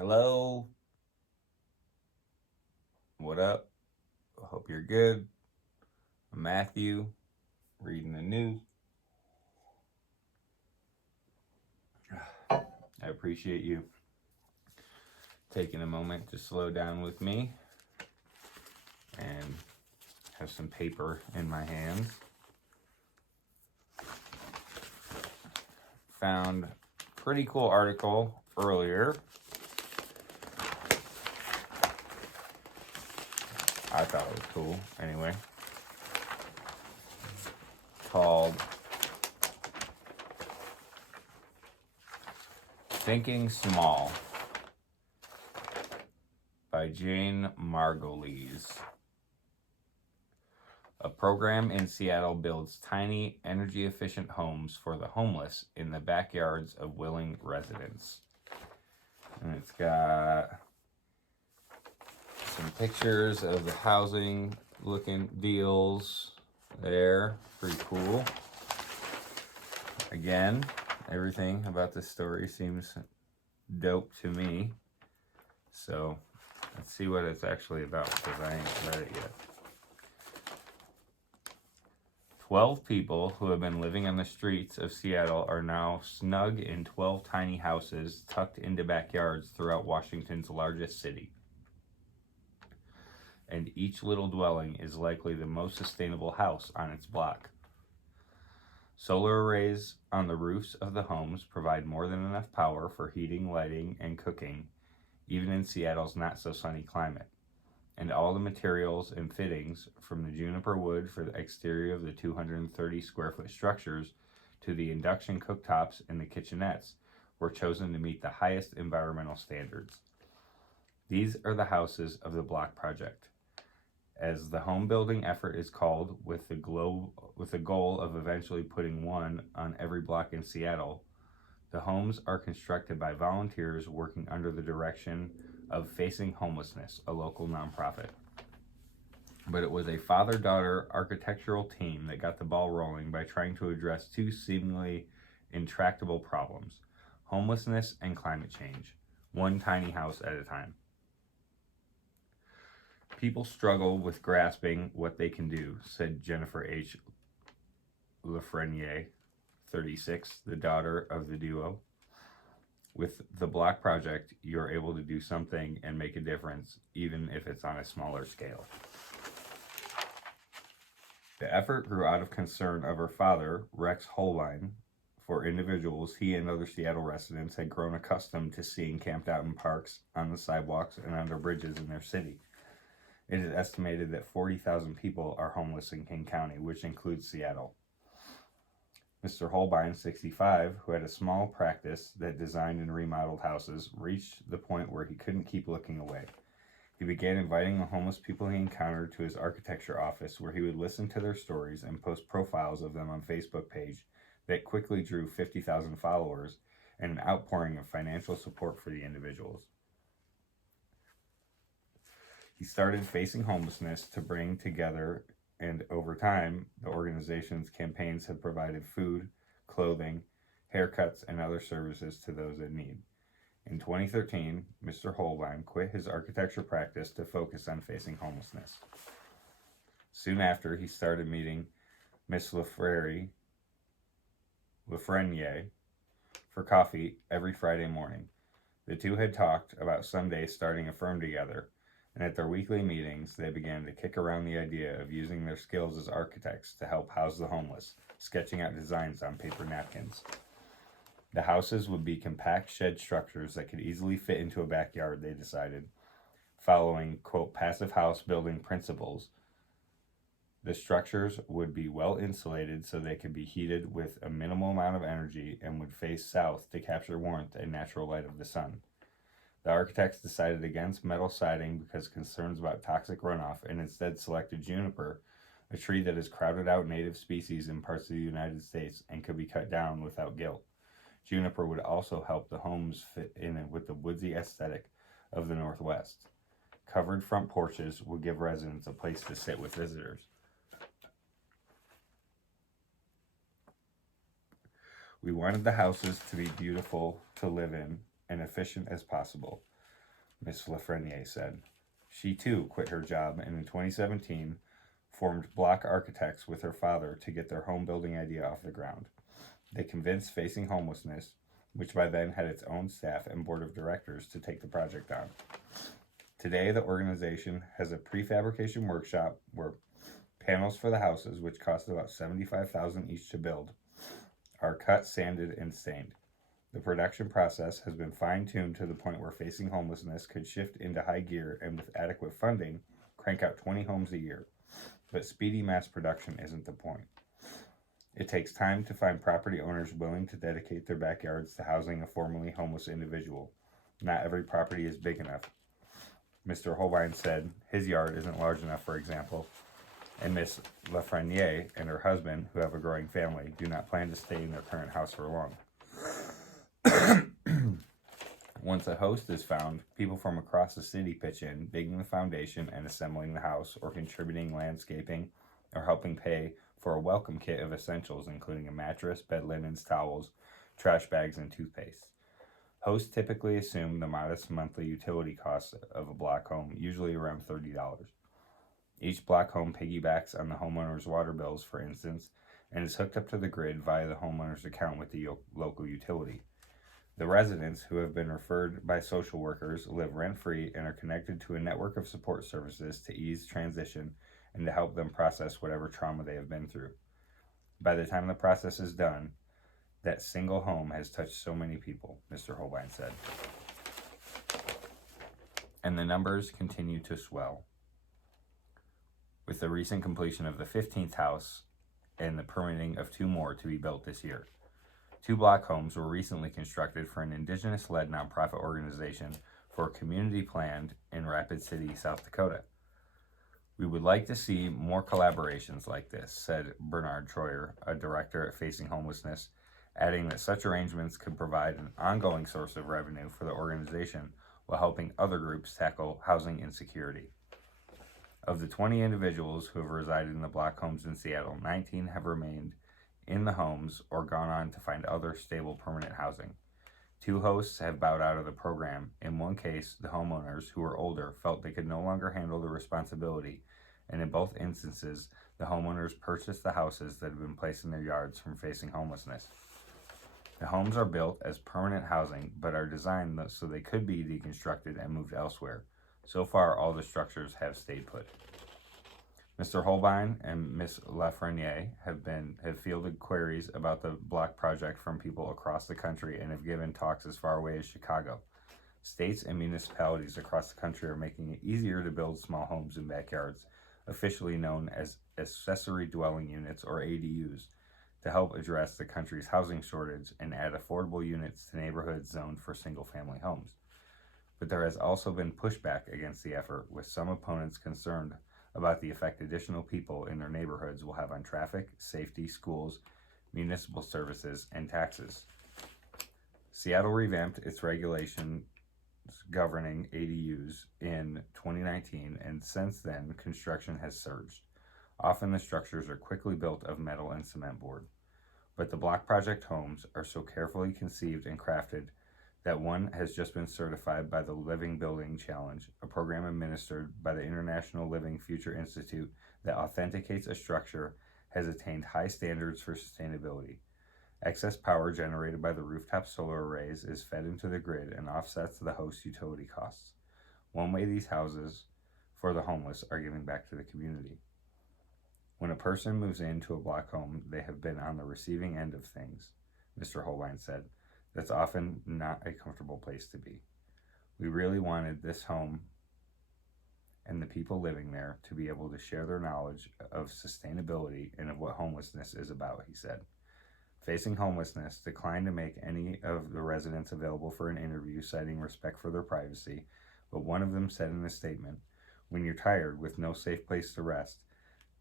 Hello, what up? Hope you're good. I'm Matthew, reading the news. I appreciate you taking a moment to slow down with me and have some paper in my hands. Found a pretty cool article earlier. I thought it was cool anyway. Called Thinking Small by Jane Margulies. A program in Seattle builds tiny, energy-efficient homes for the homeless in the backyards of willing residents. And it's got some pictures of the housing looking deals there. Pretty cool. Again, everything about this story seems dope to me. So let's see what it's actually about, because I ain't read it yet. 12 people who have been living on the streets of Seattle are now snug in 12 tiny houses tucked into backyards throughout Washington's largest city. And each little dwelling is likely the most sustainable house on its block. Solar arrays on the roofs of the homes provide more than enough power for heating, lighting, and cooking, even in Seattle's not-so-sunny climate. And all the materials and fittings, from the juniper wood for the exterior of the 230 square foot structures to the induction cooktops and the kitchenettes, were chosen to meet the highest environmental standards. These are the houses of the Block Project, as the home building effort is called, with the goal of eventually putting one on every block in Seattle. The homes are constructed by volunteers working under the direction of Facing Homelessness, a local nonprofit. But it was a father-daughter architectural team that got the ball rolling by trying to address two seemingly intractable problems: homelessness and climate change, one tiny house at a time. People struggle with grasping what they can do, said Jennifer H. Lafreniere, 36, the daughter of the duo. With the Block Project, you're able to do something and make a difference, even if it's on a smaller scale. The effort grew out of concern of her father, Rex Holbein, for individuals he and other Seattle residents had grown accustomed to seeing camped out in parks, on the sidewalks, and under bridges in their city. It is estimated that 40,000 people are homeless in King County, which includes Seattle. Mr. Holbein, 65, who had a small practice that designed and remodeled houses, reached the point where he couldn't keep looking away. He began inviting the homeless people he encountered to his architecture office, where he would listen to their stories and post profiles of them on Facebook page that quickly drew 50,000 followers and an outpouring of financial support for the individuals. He started Facing Homelessness to bring together, and over time, the organization's campaigns have provided food, clothing, haircuts, and other services to those in need. In 2013, Mr. Holbein quit his architecture practice to focus on facing homelessness. Soon after, he started meeting Miss Lafreniere for coffee every Friday morning. The two had talked about someday starting a firm together, and at their weekly meetings, they began to kick around the idea of using their skills as architects to help house the homeless, sketching out designs on paper napkins. The houses would be compact shed structures that could easily fit into a backyard, they decided, following, quote, passive house building principles. The structures would be well insulated so they could be heated with a minimal amount of energy and would face south to capture warmth and natural light of the sun. The architects decided against metal siding because concerns about toxic runoff, and instead selected juniper, a tree that has crowded out native species in parts of the United States and could be cut down without guilt. Juniper would also help the homes fit in with the woodsy aesthetic of the Northwest. Covered front porches would give residents a place to sit with visitors. We wanted the houses to be beautiful to live in and efficient as possible. Miss Lafreniere said. She too quit her job and in 2017 formed Block Architects with her father to get their home building idea off the ground. They convinced Facing Homelessness, which by then had its own staff and board of directors, to take the project on. Today, the organization has a prefabrication workshop where panels for the houses, which cost about $75,000 each to build, are cut, sanded, and stained. The production process has been fine-tuned to the point where Facing Homelessness could shift into high gear and with adequate funding, crank out 20 homes a year. But speedy mass production isn't the point. It takes time to find property owners willing to dedicate their backyards to housing a formerly homeless individual. Not every property is big enough. Mr. Holbein said his yard isn't large enough, for example, and Miss Lafreniere and her husband, who have a growing family, do not plan to stay in their current house for long. Once a host is found, people from across the city pitch in, digging the foundation and assembling the house, or contributing landscaping, or helping pay for a welcome kit of essentials, including a mattress, bed linens, towels, trash bags, and toothpaste. Hosts typically assume the modest monthly utility costs of a block home, usually around $30. Each block home piggybacks on the homeowner's water bills, for instance, and is hooked up to the grid via the homeowner's account with the local utility. The residents, who have been referred by social workers, live rent-free and are connected to a network of support services to ease transition and to help them process whatever trauma they have been through. By the time the process is done, that single home has touched so many people, Mr. Holbein said. And the numbers continue to swell. With the recent completion of the 15th house and the permitting of 2 more to be built this year. 2 block homes were recently constructed for an indigenous-led nonprofit organization for a community planned in Rapid City, South Dakota. We would like to see more collaborations like this, said Bernard Troyer, a director at Facing Homelessness, adding that such arrangements could provide an ongoing source of revenue for the organization while helping other groups tackle housing insecurity. Of the 20 individuals who have resided in the block homes in Seattle, 19 have remained in the homes or gone on to find other stable permanent housing. 2 hosts have bowed out of the program. In one case, the homeowners, who were older, felt they could no longer handle the responsibility, and in both instances, the homeowners purchased the houses that have been placed in their yards from Facing Homelessness. The homes are built as permanent housing, but are designed so they could be deconstructed and moved elsewhere. So far, all the structures have stayed put. Mr. Holbein and Ms. Lafreniere have fielded queries about the block project from people across the country and have given talks as far away as Chicago. States and municipalities across the country are making it easier to build small homes in backyards, officially known as accessory dwelling units, or ADUs, to help address the country's housing shortage and add affordable units to neighborhoods zoned for single-family homes. But there has also been pushback against the effort, with some opponents concerned about the effect additional people in their neighborhoods will have on traffic, safety, schools, municipal services, and taxes. Seattle revamped its regulations governing ADUs in 2019, and since then, construction has surged. Often the structures are quickly built of metal and cement board. But the block project homes are so carefully conceived and crafted that one has just been certified by the Living Building Challenge, a program administered by the International Living Future Institute that authenticates a structure has attained high standards for sustainability. Excess power generated by the rooftop solar arrays is fed into the grid and offsets the host utility costs. One way these houses for the homeless are giving back to the community. When a person moves into a block home, they have been on the receiving end of things, Mr. Holbein said. That's often not a comfortable place to be. We really wanted this home and the people living there to be able to share their knowledge of sustainability and of what homelessness is about, he said. Facing Homelessness declined to make any of the residents available for an interview, citing respect for their privacy, but one of them said in a statement, "When you're tired with no safe place to rest,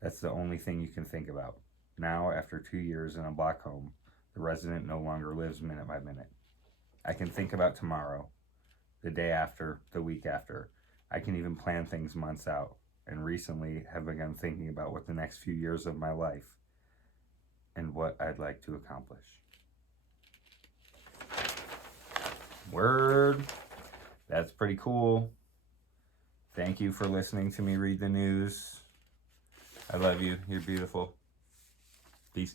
that's the only thing you can think about. Now, after 2 years in a block home, the resident no longer lives minute by minute. I can think about tomorrow, the day after, the week after. I can even plan things months out, and recently have begun thinking about what the next few years of my life and what I'd like to accomplish." Word. that's pretty cool. Thank you for listening to me read the news. I love you. You're beautiful. Peace.